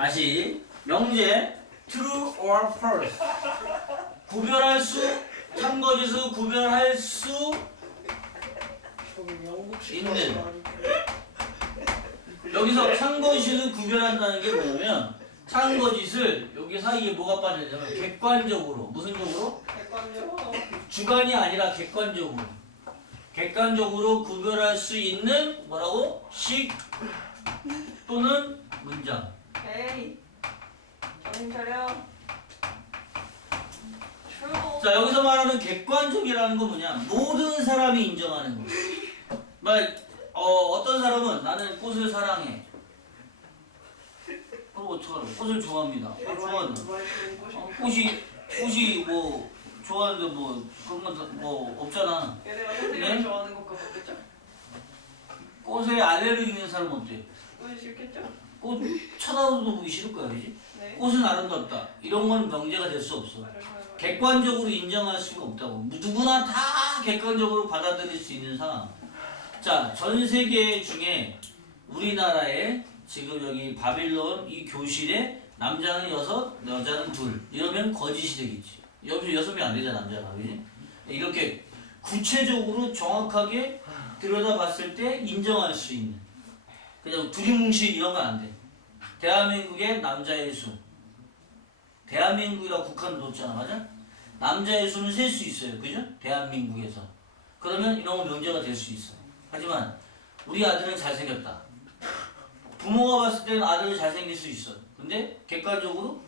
다시 명제 true or false 구별할 수 참거짓을 구별할 수 있는 여기서 참거짓을 구별한다는 게 뭐냐면 참거짓을 여기 사이에 뭐가 빠져있냐면 객관적으로 무슨 적으로? 객관적으로 주관이 아니라 객관적으로 구별할 수 있는 뭐라고? 식 또는 문장. 에이 정신 차려. 자 여기서 말하는 객관적이라는 건 뭐냐? 모든 사람이 인정하는 거. 어떤 사람은 나는 꽃을 사랑해. 그럼 어떡하라고? 꽃을 좋아합니다. 좋아한다. 꽃이 뭐 좋아하는데 뭐 그런 건 뭐 없잖아. 얘네가 선생님이 좋아하는 것과 같겠죠? 꽃에 알레르기 있는 사람은 어때? 보기 싫겠죠? 꽃 쳐다봐도 보기 싫을 거야, 그지? 네. 꽃은 아름답다. 이런 건 명제가 될 수 없어. 맞아요. 객관적으로 인정할 수가 없다고. 누구나 다 객관적으로 받아들일 수 있는 상황. 자, 전 세계 중에 우리나라에 지금 여기 바빌론 이 교실에 남자는 6, 여자는 2. 이러면 거짓이 되겠지. 여기서 6명 안 되잖아, 남자가. 그지? 이렇게 구체적으로 정확하게 들여다봤을 때 인정할 수 있는. 그냥 두리뭉실 이런 건 안 돼. 대한민국의 남자의 수. 대한민국이라고 국한을 뒀잖아, 맞아? 남자의 수는 셀 수 있어요, 그죠? 대한민국에서. 그러면 이런 건 명제가 될 수 있어. 하지만 우리 아들은 잘생겼다. 부모가 봤을 때는 아들은 잘생길 수 있어. 근데 객관적으로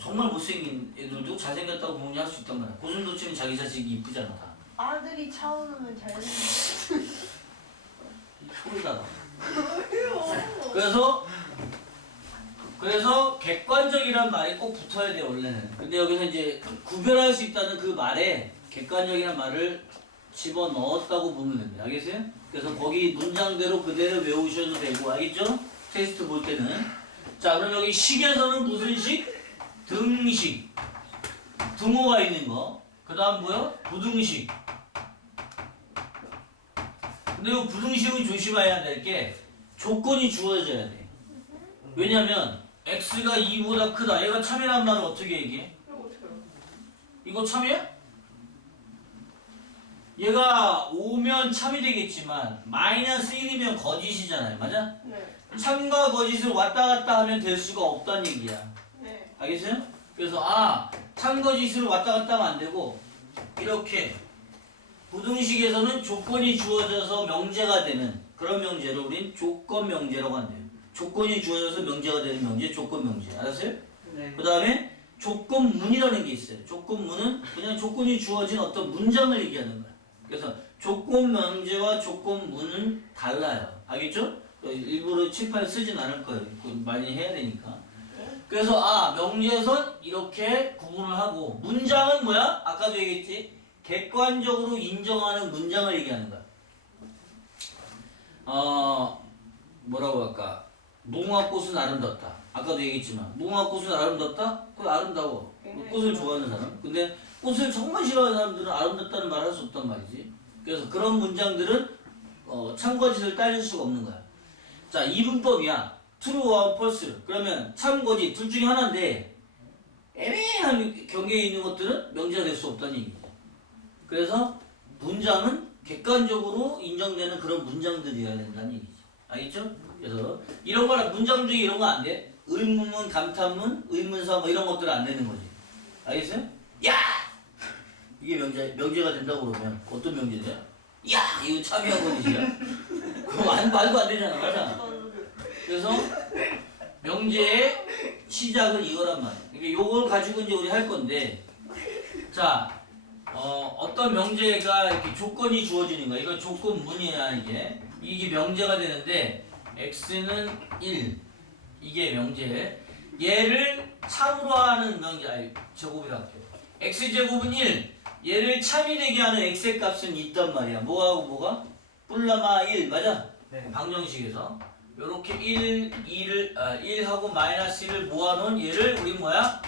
정말 못생긴 애들도 잘생겼다고 부모님 할 수 있단 말이야. 고슴도치는 자기 자식이 이쁘잖아, 다. 아들이 차오르면 잘생겼어. 소리가 나. 그래서 객관적이란 말이 꼭 붙어야 돼 원래는. 근데 여기서 이제 구별할 수 있다는 그 말에 객관적이란 말을 집어넣었다고 보면 됩니다. 알겠어요? 그래서 거기 문장대로 그대로 외우셔도 되고, 알겠죠? 테스트 볼 때는. 자, 그럼 여기 식에서는 무슨 식? 등식. 등호가 있는 거. 그 다음 뭐요? 부등식. 근데 이 부등식은 조심해야 될 게 조건이 주어져야 돼. 왜냐면 x가 2보다 크다. 얘가 참이란 말을 어떻게 얘기해? 이거 참이야? 얘가 5면 참이 되겠지만 마이너스 1이면 거짓이잖아요. 맞아? 네. 참과 거짓을 왔다 갔다 하면 될 수가 없다는 얘기야. 네. 알겠어요? 그래서 참거짓을 왔다 갔다 하면 안 되고 이렇게 부등식에서는 조건이 주어져서 명제가 되는 그런 명제를 우린 조건 명제라고 한대요. 조건이 주어져서 명제가 되는 명제, 조건 명제. 알았어요? 네. 그 다음에 조건문이라는 게 있어요. 조건문은 그냥 조건이 주어진 어떤 문장을 얘기하는 거야. 그래서 조건 명제와 조건문은 달라요. 알겠죠? 일부러 칠판에 쓰진 않을 거예요. 많이 해야 되니까. 그래서 명제선 이렇게 구분을 하고 문장은 뭐야? 아까도 얘기했지? 객관적으로 인정하는 문장을 얘기하는 거야. 뭐라고 할까? 무궁화꽃은 아름답다. 아까도 얘기했지만 무궁화꽃은 아름답다? 그래 아름다워. 꽃을 좋아하는 사람. 근데 꽃을 정말 싫어하는 사람들은 아름답다는 말 할 수 없단 말이지. 그래서 그런 문장들은 참거짓을 따질 수가 없는 거야. 자, 이분법이야. true와 false. 그러면 참거짓 둘 중에 하나인데 애매한 경계에 있는 것들은 명제가 될 수 없다는 얘기지. 그래서 문장은 객관적으로 인정되는 그런 문장들이어야 된다는 얘기지. 알겠죠? 그래서 이런 거는 문장 중에 이런 거 안 돼. 의문문, 감탄문, 의문사 뭐 이런 것들은 안 되는 거지. 알겠어요? 야! 이게 명제가 된다고 그러면 어떤 명제냐? 야! 이거 참여한 거짓이야. 그거 말도 안 되잖아. 맞아? 그래서 명제의 시작은 이거란 말이야. 그러니까 요걸 가지고 이제 우리 할 건데 자, 어떤 명제가 이렇게 조건이 주어지는 거야. 이건 조건문이야, 이게. 이게 명제가 되는데, x는 1. 이게 명제. 얘를 참으로 하는 명제, 제곱이라고 할게요. x제곱은 1. 얘를 참이 되게 하는 x의 값은 있단 말이야. 뭐하고 뭐가? 뿔라마 1, 맞아? 네. 방정식에서. 요렇게 1하고 마이너스 1을 모아놓은 얘를 우리 뭐야?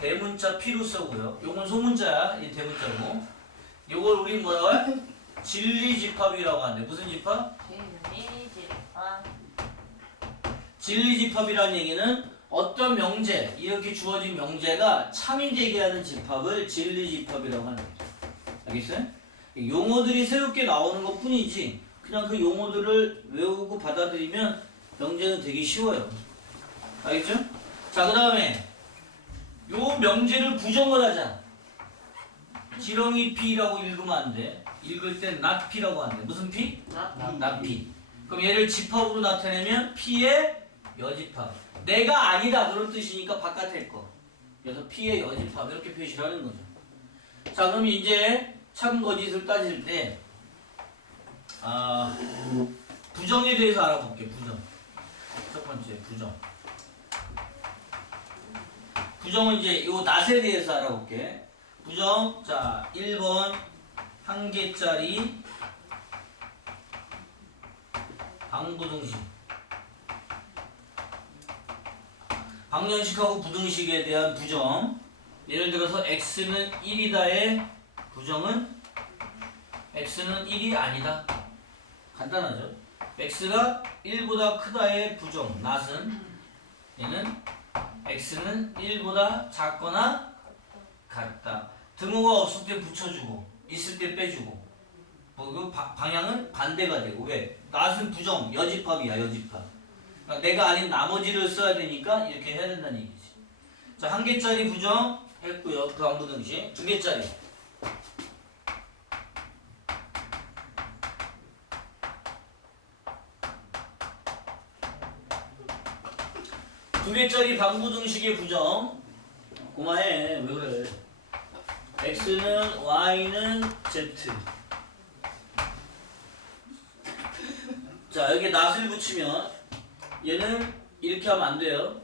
대문자 P로 쓰고요. 요건 소문자야. 이 대문자고. 요걸 우리 뭐라고 해? 진리집합이라고 하는데 무슨 집합? 진리집합. 진리집합이라는 얘기는 어떤 명제, 이렇게 주어진 명제가 참이 되게 하는 집합을 진리집합이라고 하는 거죠. 알겠어요? 용어들이 새롭게 나오는 것 뿐이지 그냥 그 용어들을 외우고 받아들이면 명제는 되게 쉬워요. 알겠죠? 자, 그 다음에 요 명제를 부정을 하자. 지렁이 피라고 읽으면 안 돼. 읽을 땐 not 피라고 안 돼. 무슨 피? not 피. 그럼 얘를 집합으로 나타내면 피의 여집합. 내가 아니다 그런 뜻이니까 바깥에 거. 그래서 피의 여집합 이렇게 표시를 하는 거죠. 자, 그럼 이제 참 거짓을 따질 때 부정에 대해서 알아볼게. 부정. 첫 번째 부정. 부정은 이제 요 낫에 대해서 알아볼게. 부정. 자, 1번 한 개짜리 방부등식. 방정식하고 부등식에 대한 부정. 예를 들어서 x는 1이다의 부정은 x는 1이 아니다. 간단하죠? x가 1보다 크다의 부정. 낫은 얘는 x는 1보다 작거나 같다. 등호가 없을 때 붙여주고 있을 때 빼주고 그 방향은 반대가 되고. 왜? 낫은 부정, 여집합이야. 여집합. 그러니까 내가 아닌 나머지를 써야 되니까 이렇게 해야 된다는 얘기지. 자, 한 개짜리 부정 했고요. 그 방부등식. 두 개짜리. 두 개짜리 방부등식의 부정. 고마해. 왜 그래? x는 y는 z. 자, 여기 낫을 붙이면 얘는 이렇게 하면 안 돼요.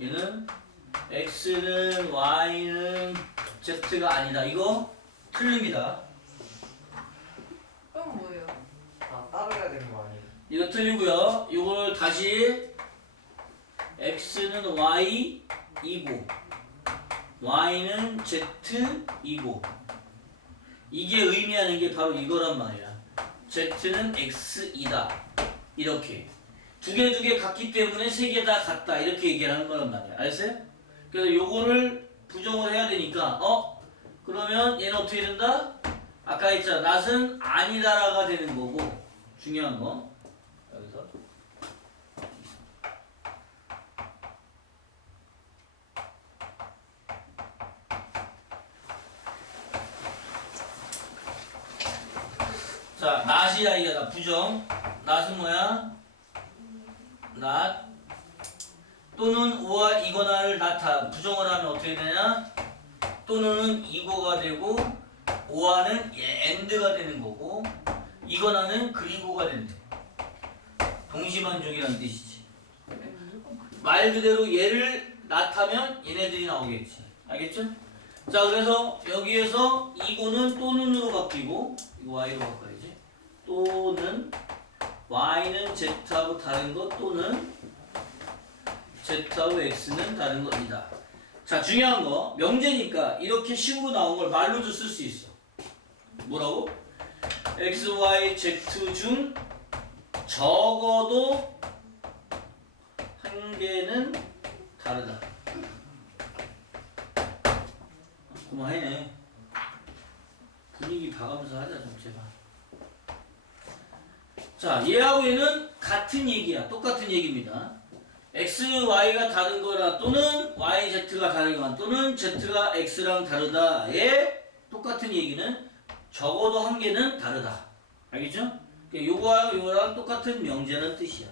얘는 x는 y는 z가 아니다. 이거 틀립니다. 그럼 뭐예요? 따라야 되는 거 아니에요? 이거 틀리고요. 이걸 다시 x는 y 이고 y는 z 이고 이게 의미하는 게 바로 이거란 말이야. z는 x이다. 이렇게 두 개 같기 때문에 세 개 다 같다. 이렇게 얘기를 하는 거란 말이야. 알았어요? 그래서 요거를 부정을 해야 되니까 그러면 얘는 어떻게 된다? 아까 했잖아. 낫은 아니다라가 되는 거고. 중요한 거 여기서 자, 낫이 아이다. 부정. 낫은 뭐야? 낫 또는 오와 이거나를 나타 부정을 하면 어떻게 되냐? 또는 이거가 되고 오와는 엔드가 되는 거고 이거나는 그리고가 된대. 동시만족이라는 뜻이지. 말 그대로 얘를 나타면 얘네들이 나오겠지. 알겠죠? 자, 그래서 여기에서 이거는 또는으로 바뀌고 이거 y로 바꿔야지. 또는 y는 z하고 다른 것 또는 z하고 x는 다른 것이다. 자, 중요한 거 명제니까 이렇게 식으로 나온 걸 말로도 쓸 수 있어. 뭐라고? x, y, z 중 적어도 한 개는 다르다. 그만해. 분위기 봐가면서 하자 좀 제발. 자, 얘하고 얘는 같은 얘기야. 똑같은 얘기입니다. x, y가 다른 거나 또는 y, z가 다른 거나 또는 z가 x랑 다르다의 똑같은 얘기는 적어도 한 개는 다르다. 알겠죠? 요거랑 요거랑 똑같은 명제라는 뜻이야.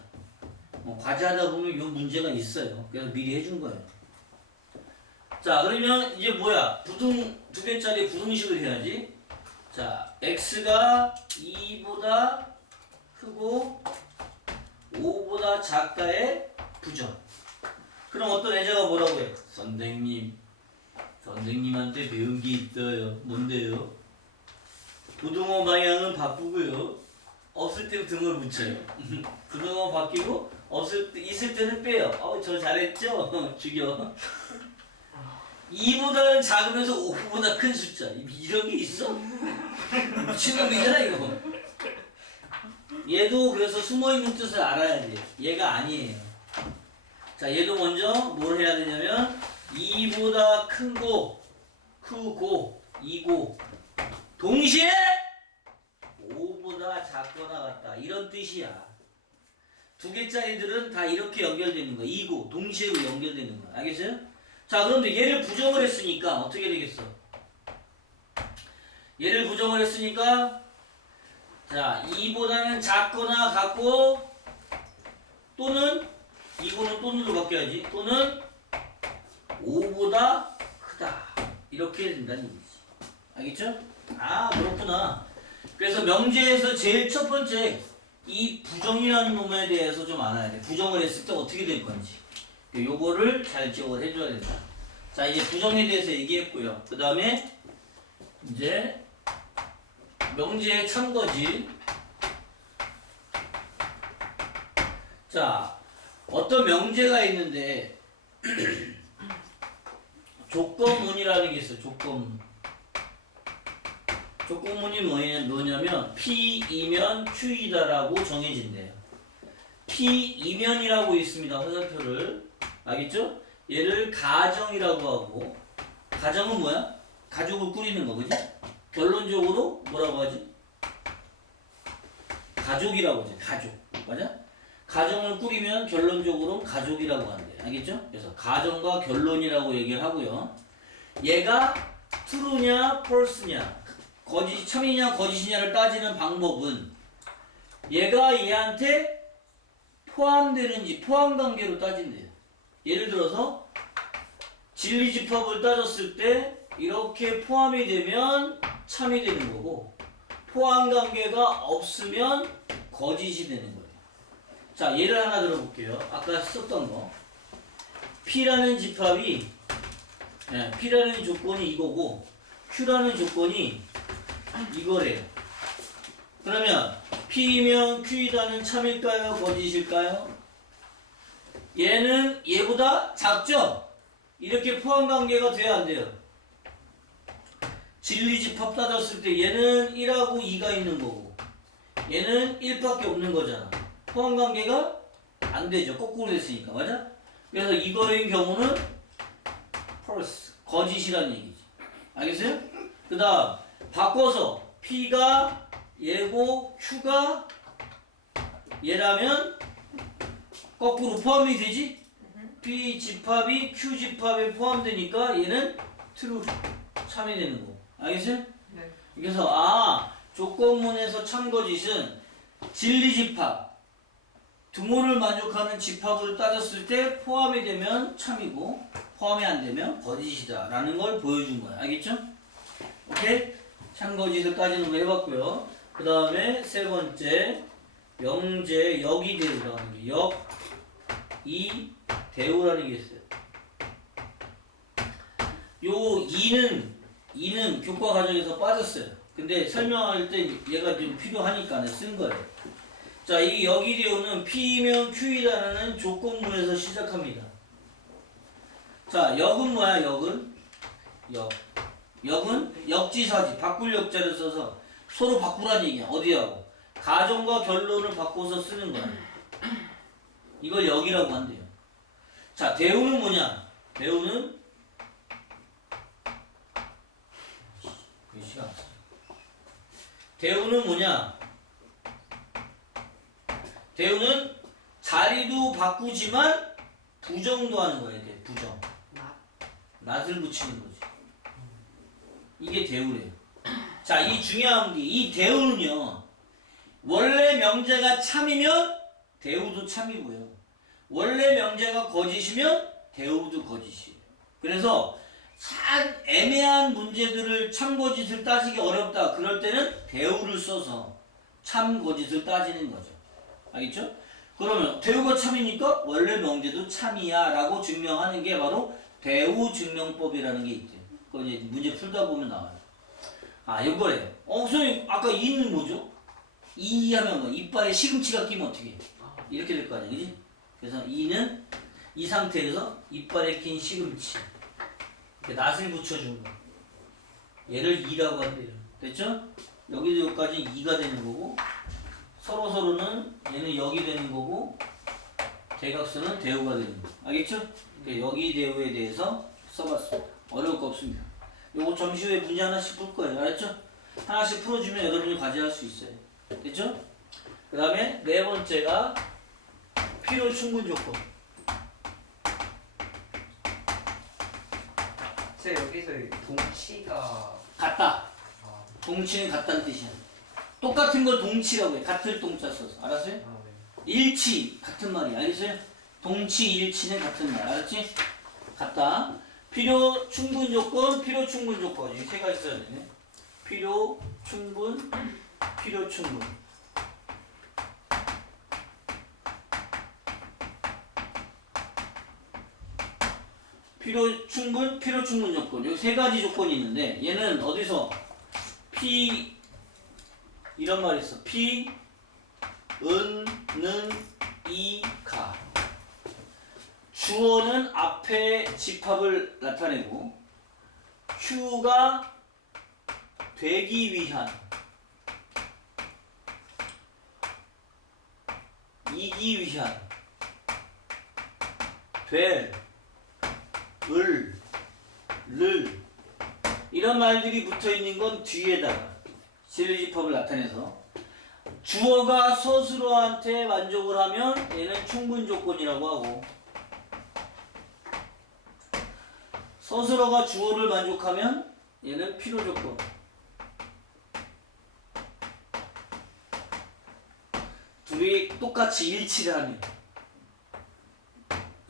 과제하다 보면 요 문제가 있어요. 그래서 미리 해준 거예요. 자, 그러면 이제 뭐야? 두 개짜리 부등식을 해야지. 자, x가 2보다 크고 5보다 작다의 부정. 그럼 어떤 애자가 뭐라고 해? 선생님한테 배운 게 있어요. 뭔데요? 부등호 방향은 바꾸고요. 없을 때 등호를 붙여요. 부등호 바뀌고 있을 때는 빼요. 저 잘했죠? 죽여. 2보다는 작으면서 5보다 큰 숫자. 이런 게 있어? 미친놈이잖아 이거. 얘도 그래서 숨어있는 뜻을 알아야 돼. 얘가 아니에요. 자, 얘도 먼저 뭘 해야 되냐면 2보다 큰 고, 크고, 2고 동시에 5보다 작거나 같다. 이런 뜻이야. 두 개짜리들은 다 이렇게 연결되는 거야. 2고, 동시에로 연결되는 거야. 알겠어요? 자, 그런데 얘를 부정을 했으니까 어떻게 되겠어? 얘를 부정을 했으니까 자, 2보다는 작거나 같고 또는 2고는 또는으로 바뀌어야지. 또는 5보다 크다. 이렇게 된다는 얘기지. 알겠죠? 아, 그렇구나. 그래서 명제에서 제일 첫 번째 이 부정이라는 놈에 대해서 좀 알아야 돼. 부정을 했을 때 어떻게 될 건지. 요거를 잘 기억을 해줘야 된다. 자, 이제 부정에 대해서 얘기했고요. 그 다음에 이제 명제의 참거지. 자, 어떤 명제가 있는데 조건문이라는 게 있어요. 조건문. 조건문이 뭐냐면 P이면 Q이다라고 정해진대요. P이면이라고 있습니다. 화살표를. 알겠죠? 얘를 가정이라고 하고 가정은 뭐야? 가족을 꾸리는 거, 그지? 결론적으로 뭐라고 하지? 가족이라고 하지. 가족. 맞아? 가정을 꾸리면 결론적으로 가족이라고 한대. 알겠죠? 그래서 가정과 결론이라고 얘기를 하고요. 얘가 true냐 false냐 거짓, 참이냐 거짓이냐를 따지는 방법은 얘가 얘한테 포함되는지 포함관계로 따진대요. 예를 들어서 진리집합을 따졌을 때 이렇게 포함이 되면 참이 되는 거고 포함관계가 없으면 거짓이 되는 거예요. 자, 예를 하나 들어볼게요. 아까 썼던 거. P라는 집합이 P라는 조건이 이거고 Q라는 조건이 이거래요. 그러면 P이면 Q이다는 참일까요? 거짓일까요? 얘는 얘보다 작죠? 이렇게 포함관계가 돼야 안 돼요. 진리집합 따졌을 때 얘는 1하고 2가 있는 거고 얘는 1밖에 없는 거잖아. 포함관계가 안 되죠. 거꾸로 됐으니까. 맞아? 그래서 이거의 경우는 false, 거짓이라는 얘기지. 알겠어요? 그 다음 바꿔서 P가 얘고 Q가 얘라면 거꾸로 포함이 되지? P 집합이 Q 집합에 포함되니까 얘는 true, 참이 되는 거. 알겠어요? 네. 그래서 조건문에서 참거짓은 진리 집합 등호를 만족하는 집합을 따졌을 때 포함이 되면 참이고 포함이 안 되면 거짓이다 라는 걸 보여준 거야. 알겠죠? 오케이? 참거짓을 따지는 거 해봤고요. 그 다음에 세 번째 명제 역이 대우라는 게 이 대우라는 게 있어요. 요 이는 교과 과정에서 빠졌어요. 근데 설명할 때 얘가 좀 필요하니까 쓴 거예요. 자, 이 역이 대우는 P이면 Q이다라는 조건문에서 시작합니다. 자, 역은 뭐야? 역은 역지사지. 바꿀 역자를 써서 서로 바꾸라는 얘기야. 어디하고? 가정과 결론을 바꿔서 쓰는 거야. 이걸 역이라고 한대요. 자, 대우는 뭐냐? 대우는 글씨가 안 써. 대우는 뭐냐? 대우는 자리도 바꾸지만 부정도 하는 거야. 이게 부정. 낫을 붙이는 거지. 이게 대우래요. 자, 이 중요한 게 이 대우는요. 원래 명제가 참이면 대우도 참이고요. 원래 명제가 거짓이면 대우도 거짓이에요. 그래서 참 애매한 문제들을 참거짓을 따지기 어렵다. 그럴 때는 대우를 써서 참거짓을 따지는 거죠. 알겠죠? 그러면 대우가 참이니까 원래 명제도 참이야 라고 증명하는 게 바로 대우 증명법이라는 게 있대요. 그거 이제 문제 풀다 보면 나와요. 이거래요. 선생님 아까 이는 뭐죠? 이 하면 뭐 이빨에 시금치가 끼면 어떻게 해? 이렇게 될 거 아니야, 그지? 그래서 이는 이 상태에서 이빨에 낀 시금치 이렇게 낫을 붙여준 거. 얘를 2라고 한대요. 됐죠? 여기까지 2가 되는 거고 서로서로는 얘는 여기 되는 거고 대각선은 대우가 되는 거. 알겠죠? 여기 대우에 대해서 써봤습니다. 어려울 거 없습니다. 요거 점심 후에 문제 하나씩 풀 거예요. 알았죠? 하나씩 풀어주면 여러분이 과제할 수 있어요. 됐죠? 그 다음에 네 번째가 필요 충분 조건. 제 여기서 동치가 같다. 아, 동치는 같다는 뜻이야. 똑같은 걸 동치라고 해. 같을 동자 써서. 알았어요? 네. 일치 같은 말이야. 알겠어요? 동치 일치는 같은 말. 알았지? 같다. 필요 충분 조건, 필요 충분 조건. 이 세 가지 써야 되네. 필요 충분, 필요 충분. 필요 충분, 필요 충분 조건. 여기 세 가지 조건이 있는데 얘는 어디서 P 이런 말이 있어. P, 은, 는, 이, 가. 주어는 앞에 집합을 나타내고 Q가 되기 위한 이기 위한 될 을, 를 이런 말들이 붙어있는 건 뒤에다가 진리집합을 나타내서 주어가 스스로한테 만족을 하면 얘는 충분 조건이라고 하고 스스로가 주어를 만족하면 얘는 필요 조건. 둘이 똑같이 일치를 하면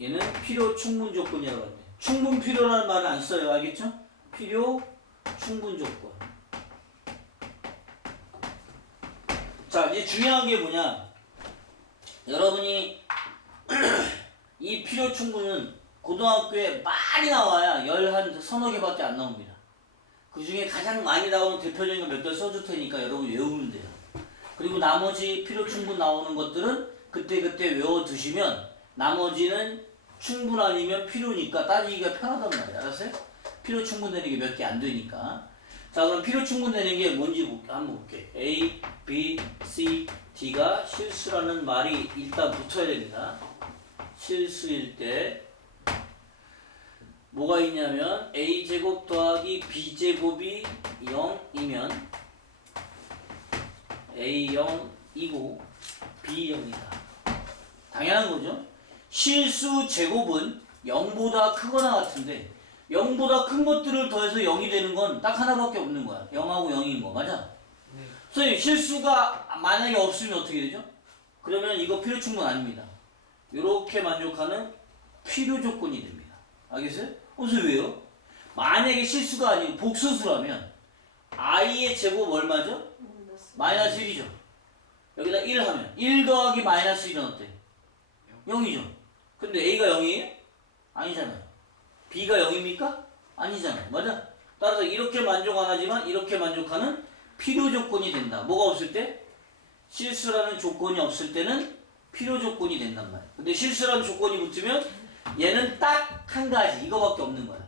얘는 필요 충분 조건이라고 합니다. 충분 필요라는 말은 안 써요. 알겠죠? 필요 충분 조건. 자, 이제 중요한 게 뭐냐? 여러분이 이 필요 충분은 고등학교에 많이 나와야 한 서너 개밖에 안 나옵니다. 그 중에 가장 많이 나오는 대표적인 거 몇 개 써줄 테니까 여러분 외우면 돼요. 그리고 나머지 필요 충분 나오는 것들은 그때그때 외워두시면 나머지는 충분 아니면 필요니까 따지기가 편하단 말이에요. 알았어요? 필요 충분되는 게 몇 개 안 되니까. 자, 그럼 필요 충분되는 게 뭔지 한번 볼게. A, B, C, D가 실수라는 말이 일단 붙어야 됩니다. 실수일 때 뭐가 있냐면 A제곱 더하기 B제곱이 0이면 A 0이고 B 0이다. 당연한 거죠. 실수 제곱은 0보다 크거나 같은데 0보다 큰 것들을 더해서 0이 되는 건 딱 하나밖에 없는 거야. 0하고 0인 거 맞아? 네. 선생님 실수가 만약에 없으면 어떻게 되죠? 그러면 이거 필요 충분 아닙니다. 이렇게 만족하는 필요 조건이 됩니다. 알겠어요? 선생님 왜요? 만약에 실수가 아니고 복소수라면 i의 제곱 얼마죠? 마이너스 1이죠. 여기다 1 하면 1 더하기 마이너스 1은 어때? 0이죠. 근데 a가 0이에요? 아니잖아요. b가 0입니까? 아니잖아요. 맞아? 따라서 이렇게 만족 안 하지만 이렇게 만족하는 필요 조건이 된다. 뭐가 없을 때? 실수라는 조건이 없을 때는 필요 조건이 된단 말이야. 근데 실수라는 조건이 붙으면 얘는 딱 한 가지 이거밖에 없는 거야.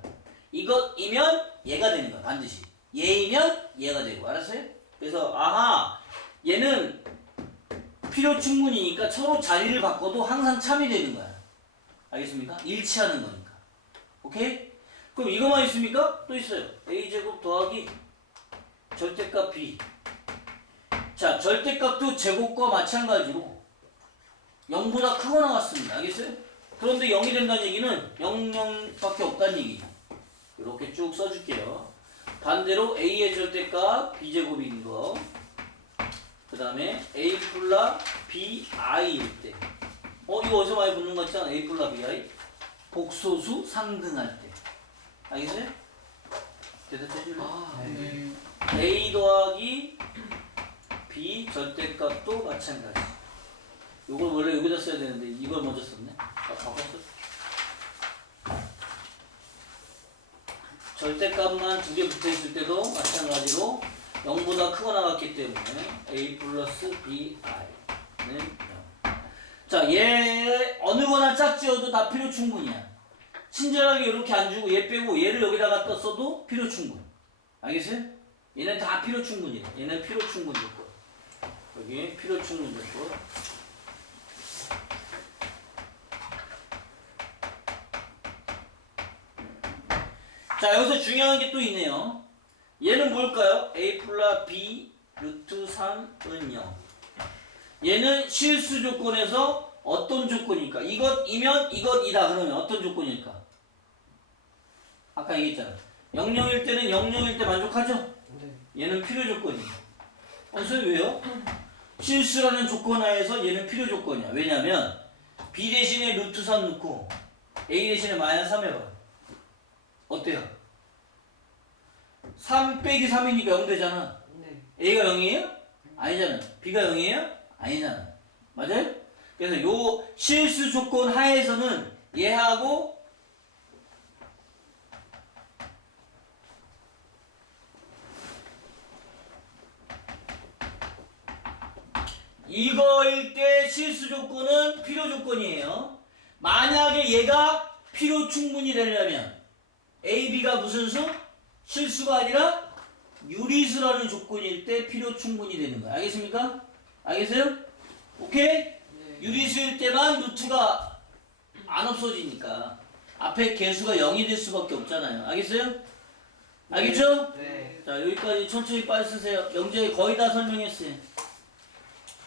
이거이면 얘가 되는 거야. 반드시. 얘이면 얘가 되고. 알았어요? 그래서 아하 얘는 필요 충분이니까 서로 자리를 바꿔도 항상 참이 되는 거야. 알겠습니까? 일치하는 거니까. 오케이? 그럼 이거만 있습니까? 또 있어요. a제곱 더하기 절대값 b. 자, 절대값도 제곱과 마찬가지로 0보다 크거나 같습니다. 알겠어요? 그런데 0이 된다는 얘기는 0, 0밖에 없다는 얘기죠. 이렇게 쭉 써줄게요. 반대로 a의 절대값 b제곱인 거. 그 다음에 a 플라 bi일 때. 이거 어디서 많이 붙는 거 같잖아. a 플라 bi. 복소수 상등할 때. 알겠어요? 대답해 줄래? 네. a 더하기 b 절대값도 마찬가지. 이걸 원래 여기다 써야 되는데 이걸 먼저 썼네. 바꿨어. 절대값만 두 개 붙어있을 때도 마찬가지로 0보다 크거나 같기 때문에 a 플러스 bi는 0. 자, 얘 어느 거나 짝지어도 다 필요 충분이야. 친절하게 이렇게 안 주고 얘 빼고 얘를 여기다 갖다 써도 필요 충분. 알겠어요? 얘는 다 필요 충분이래. 얘는 필요 충분 조건. 여기 필요 충분 조건. 자, 여기서 중요한 게 또 있네요. 얘는 뭘까요? a 플러스 b 루트 3은 0. 얘는 실수 조건에서 어떤 조건일까? 이것이면 이것이다. 그러면 어떤 조건일까? 아까 얘기했잖아. 00일 때는 00일 때 만족하죠? 네. 얘는 필요 조건이에요. 선생님 왜요? 실수라는 조건 하에서 얘는 필요 조건이야. 왜냐면 b 대신에 루트 3 넣고 a 대신에 마이너스 3 해봐. 어때요? 3 빼기 3이니까 0 되잖아. 네. a가 0이에요? 아니잖아. b가 0이에요? 아니잖아. 맞아요? 그래서 요 실수 조건 하에서는 얘하고 이거일 때 실수 조건은 필요 조건이에요. 만약에 얘가 필요 충분히 되려면 A, B가 무슨 수? 실수가 아니라 유리수라는 조건일 때 필요 충분히 되는 거야. 알겠습니까? 알겠어요? 오케이? 네. 유리수일 때만 루트가 안 없어지니까 앞에 개수가 0이 될 수밖에 없잖아요. 알겠어요? 알겠죠? 네. 자, 여기까지 천천히 빨리 쓰세요. 영재 거의 다 설명했어요.